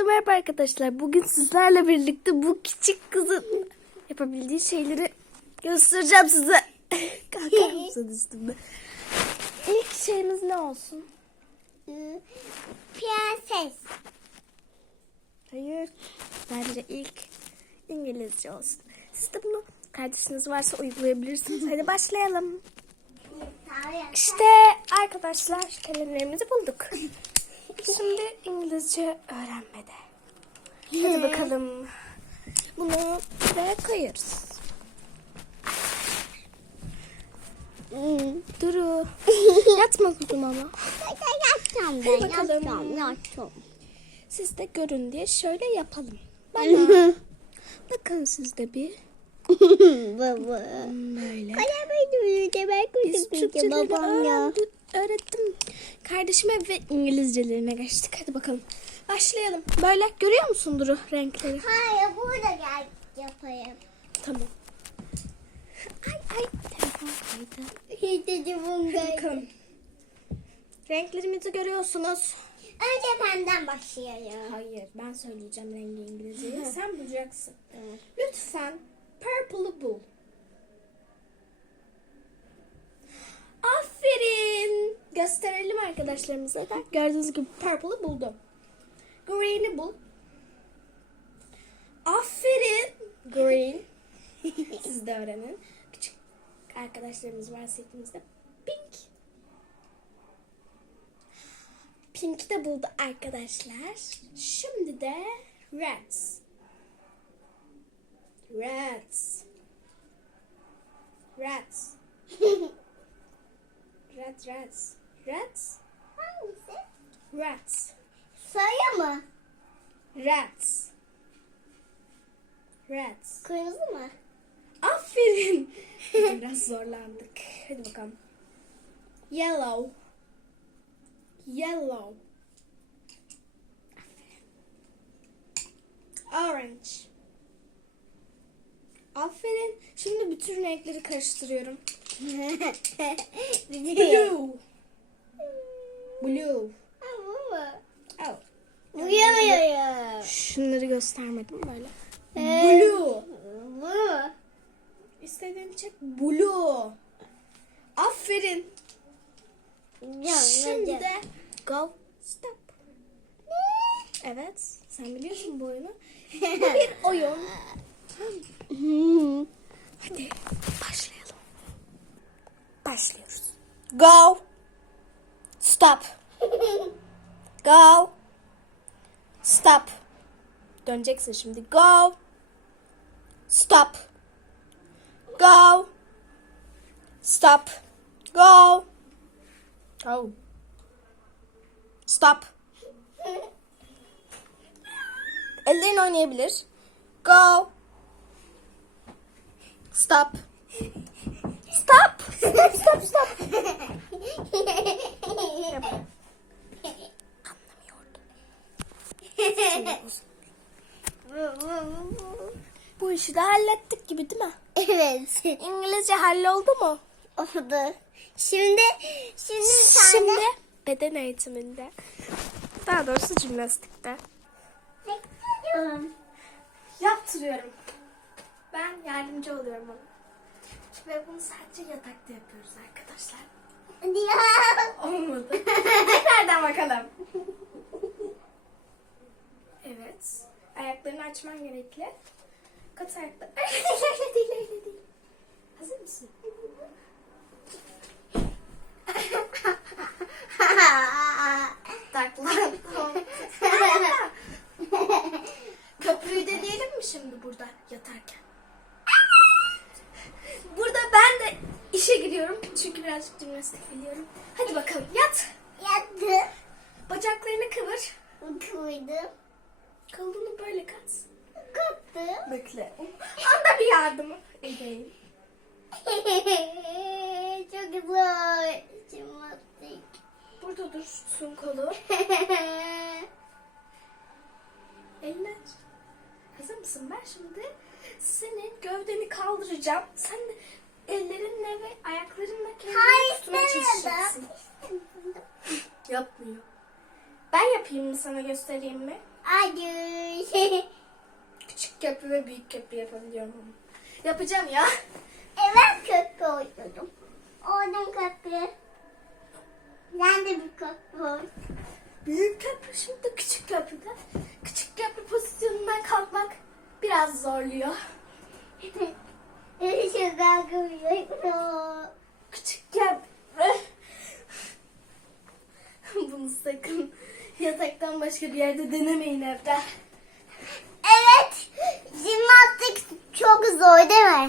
Herkese merhaba arkadaşlar. Bugün sizlerle birlikte bu küçük kızın yapabildiği şeyleri göstereceğim size. Kalkar mısın üstümde? İlk şeyimiz ne olsun? Prenses. Hayır. Bence ilk İngilizce olsun. Siz de bunu kardeşiniz varsa uygulayabilirsiniz. Hadi başlayalım. İşte arkadaşlar kalemlerimizi bulduk. Şimdi İngilizce öğrenmede. Hadi bakalım. Bunu buraya koyuyoruz. Duru. Yatma kuzum ama. Yatacağım ben. bakalım. Yatacağım. Yatacağım. Siz de görün diye şöyle yapalım. Bana. Bakın siz de bir. Baba. Böyle. Da ben Biz Türkçeleri öğrendik, öğrettim. Kardeşime ve İngilizcelerine geçtik. Hadi bakalım. Başlayalım. Böyle görüyor musun Duru renkleri? Hayır burada gel yapayım. Tamam. Ay ay telefon kaydı. Bunga. Bakın. Renklerimizi görüyorsunuz. Önce benden başlayalım. Hayır ben söyleyeceğim rengi İngilizceyi. Sen bulacaksın. Lütfen purple'ı bul. Aferin. Gösterelim arkadaşlarımıza da. Gördüğünüz gibi purple'ı buldum. Green'i bul. Aferin. Green. Siz de öğrenin. Küçük arkadaşlarımız varsa hepimizde. Pink. Pink'i de buldu arkadaşlar. Şimdi de reds. Reds. Reds. Reds, reds. Reds. Hangisi? Reds. Sarı mı? Reds. Reds. Kırmızı mı? Aferin. Biraz zorlandık. Hadi bakalım. Yellow. Yellow. Aferin. Orange. Aferin. Şimdi bütün renkleri karıştırıyorum. Blue. Blue. Oh. Uyamıyorum. Şunları göstermedim böyle. Ee, Blue. Bu mu? İstediğini çek. Blue. Aferin. Şimdi de go stop. Evet. Sen biliyorsun bu oyunu. Bu bir oyun. Hadi başlayalım. Başlıyoruz. Go. Stop. Go. Stop. Döneceksin şimdi. Go. Stop. Go. Stop. Go. Go. Stop. Ellerin oynayabilir. Go. Stop. Stop. Stop, stop, stop. Bu işi de hallettik gibi değil mi? evet. İngilizce halloldu mu? Oldu. Şimdi şimdi sen Şimdi de beden eğitiminde. Daha doğrusu jimnastikte. Bekliyorum. Yaptırıyorum. Ben yardımcı oluyorum ona. Ve bunu sadece yatakta yapıyoruz arkadaşlar. Olmadı. Tekrardan bakalım. Evet. Ayaklarını açman gerekli. Kat ayaklar. öyle değil, öyle değil. Hazır mısın? Takla. Köprüyü deneyelim mi şimdi burada yatarken? Burada ben de işe giriyorum. Çünkü birazcık jimnastik biliyorum. Hadi bakalım yat. Yattı. Bacaklarını kıvır. Koydum. Kolunu böyle kat. Kattım. Bekle. Anda bir yardım edeyim. Çok güzel. Jimnastik. Burada dursun kolu. Elini aç. Hazır mısın? Ben şimdi senin gövdeni kaldıracağım. Sen de ellerinle ve ayaklarınla kendini Hayır tutmaya çalışacaksın. Yapmıyor. Ben yapayım mı sana göstereyim mi? Hadi. Küçük köprü ve büyük köprü yapabiliyorum ama. Yapacağım ya. Evet köprü oynadım. Oradan köprü. Ben de bir köprü oynadım. Büyük köprü şimdi küçük köprüde. Küçük köprü pozisyonundan kalkmak biraz zorluyor. Çok kalkmıyorum. Küçük köprü. Bunu sakın yataktan başka bir yerde denemeyin evde. Evet. Jimnastik çok zor değil mi?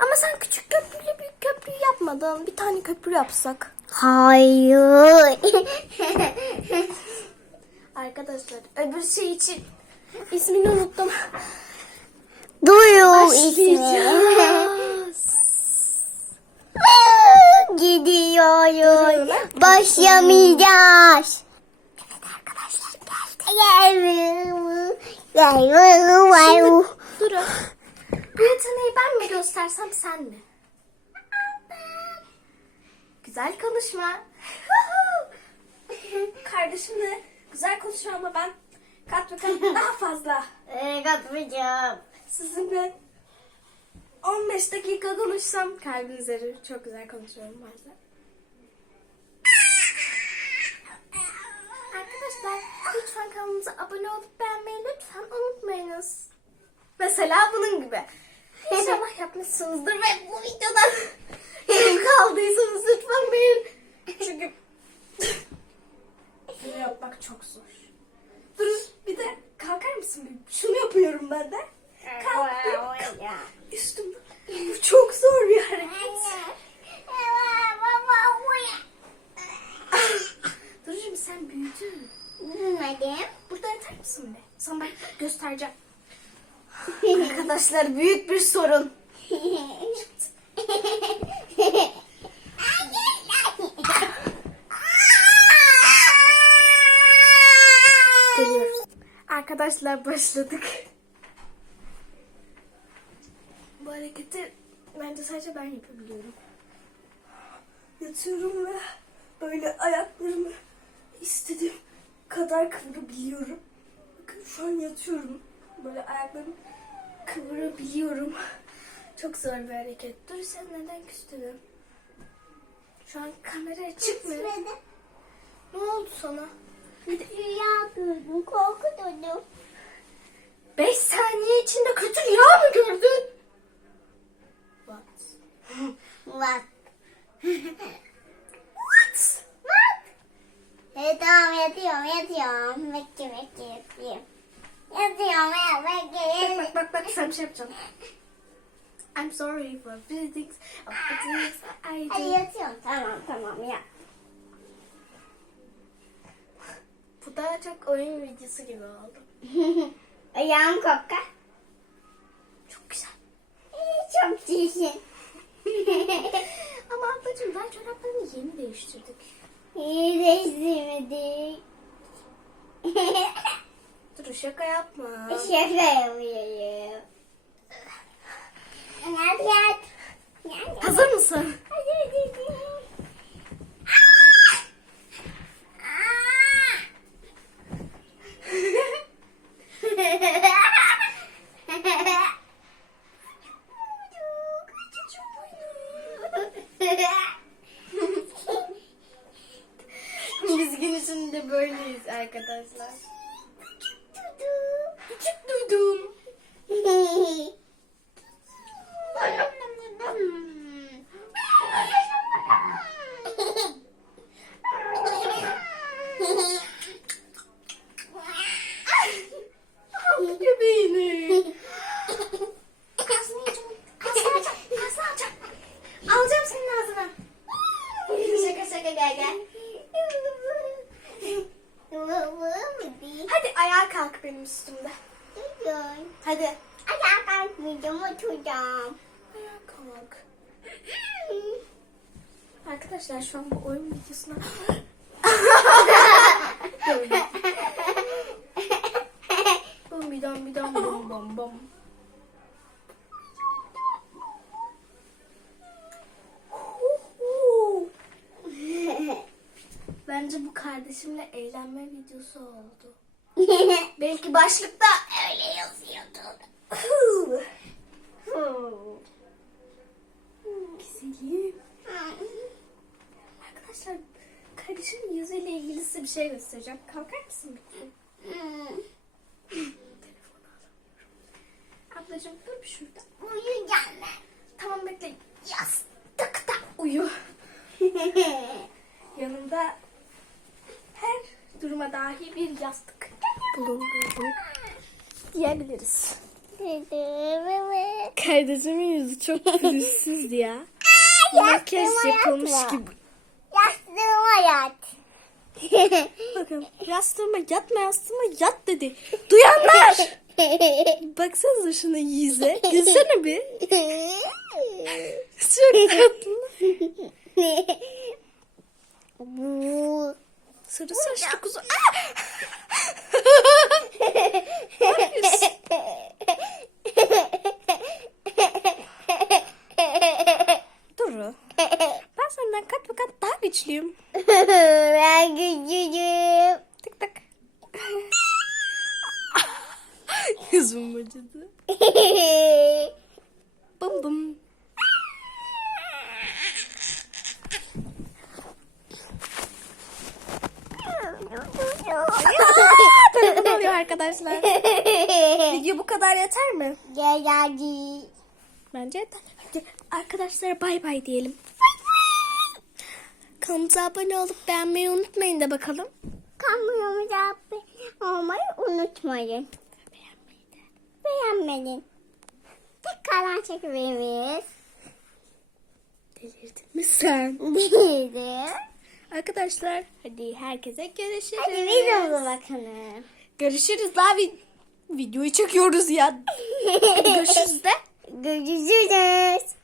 Ama sen küçük köprüyle büyük köprüyü yapmadın. Bir tane köprü yapsak. Hayır. Arkadaşlar öbür şey için ismini unuttum. İsmi. Başlayacağız. Gidiyoruz. Başlamayacağız. Evet arkadaşlar geldi. Durun. Bu yeteneği ben mi göstersem sen mi? Güzel konuşma. Kardeşim de güzel konuşuyor ama ben kat ve kat daha fazla. Evet katmayacağım. Sizinle 15 dakika konuşsam kalbiniz erir. Çok güzel konuşuyorum bazen. Arkadaşlar lütfen kanalımıza abone olup beğenmeyi lütfen unutmayınız. Mesela bunun gibi. İnşallah yapmışsınızdır ve bu videodan memnun kaldıysanız lütfen beğenin. Çünkü bunu yapmak çok zor. Dur bir de kalkar mısın? Şunu yapıyorum ben de. Kalk. Üstüm. Bu çok zor bir hareket. Dur şimdi sen büyüdün. Bilmedim. Burada yatar mısın be? Sana ben göstereceğim. Arkadaşlar büyük bir sorun. Arkadaşlar başladık. Bu hareketi bence sadece ben yapabiliyorum. Yatıyorum ve böyle ayaklarımı istediğim kadar kıvırabiliyorum. Bakın şu an yatıyorum. Böyle ayaklarımı kıvırabiliyorum. Çok zor bir hareket. Dur sen neden küstün? Şu an kameraya çıkmıyor. Ne oldu sana? Rüya gördüm, korku duydum. 5 saniye içinde kötü rüya mı gördün? What? Bak. What? Bak. Evet tamam yatıyorum, yatıyorum. Bekle, bekle, yatıyorum. Yatıyorum, ya. Bak bak bak bir şey yapacağım. I'm sorry for the things I Hadi do. yatıyorum. Tamam, tamam ya. Bu daha çok oyun videosu gibi oldu. Ayağım kopka. Çok güzel. Çok çirkin. Ama ablacığım ben çoraplarımı yeni değiştirdik. İyi değiştirmedik. Şaka yapma. Şaka yapıyorum. Hazır mısın? Hadi hadi. Biz gün içinde böyleyiz arkadaşlar. Küçük duydum. Al göbeğini. Ağzını yiyeceğim. Ağzını alacağım. Ağzını alacağım. Alacağım senin ağzına. şaka şaka gel gel. Hadi ayağa kalk benim üstümde. Hadi. Ayağa kalkmayacağım oturacağım. Ayağa kalk. Arkadaşlar şu an bu oyun videosuna. Bum bidam bidam bum bum bum. Bence bu kardeşimle eğlenme videosu oldu. Belki başlıkta Öyle yazıyordu. Güzelim. Arkadaşlar kardeşimin yüzüyle ilgili size bir şey göstereceğim. Kalkar mısın alamıyorum. Ablacığım dur bir şurada. Uyuyacağım ben. Tamam bekle. Yastıkta uyu. Yanımda her duruma dahi bir yastık bulunduğunu diyebiliriz. Kardeşimin yüzü çok pürüzsüz ya. Makyaj yapılmış gibi. Yastığıma yat. Bakın yastığıma yatma yastığıma yat dedi. Duyanlar! Baksanıza şuna yüze. Gülsene bir. Çok tatlı. Bu. Sarı saçlı kuzu. Aa! Ne yapıyorsun? Duru. Ben senden kat be kat daha güçlüyüm. ben güçlüyüm. Tık tık. Yüzüm acıdı. Bım bım. Telefon alıyor arkadaşlar. Video bu kadar yeter mi? Gel geldi. Bence yeter. Hadi arkadaşlara bay bay diyelim. Kanalımıza abone olup beğenmeyi unutmayın da bakalım. Kanalımıza abone olmayı unutmayın. Beğenmeyi de. Beğenmeyin. Tekrardan çekmemiz. Delirdin mi sen? Değildi. Arkadaşlar hadi herkese görüşürüz. Hadi videomuza bakalım. Görüşürüz vi- videoyu çekiyoruz ya. Görüşürüz de. Görüşürüz.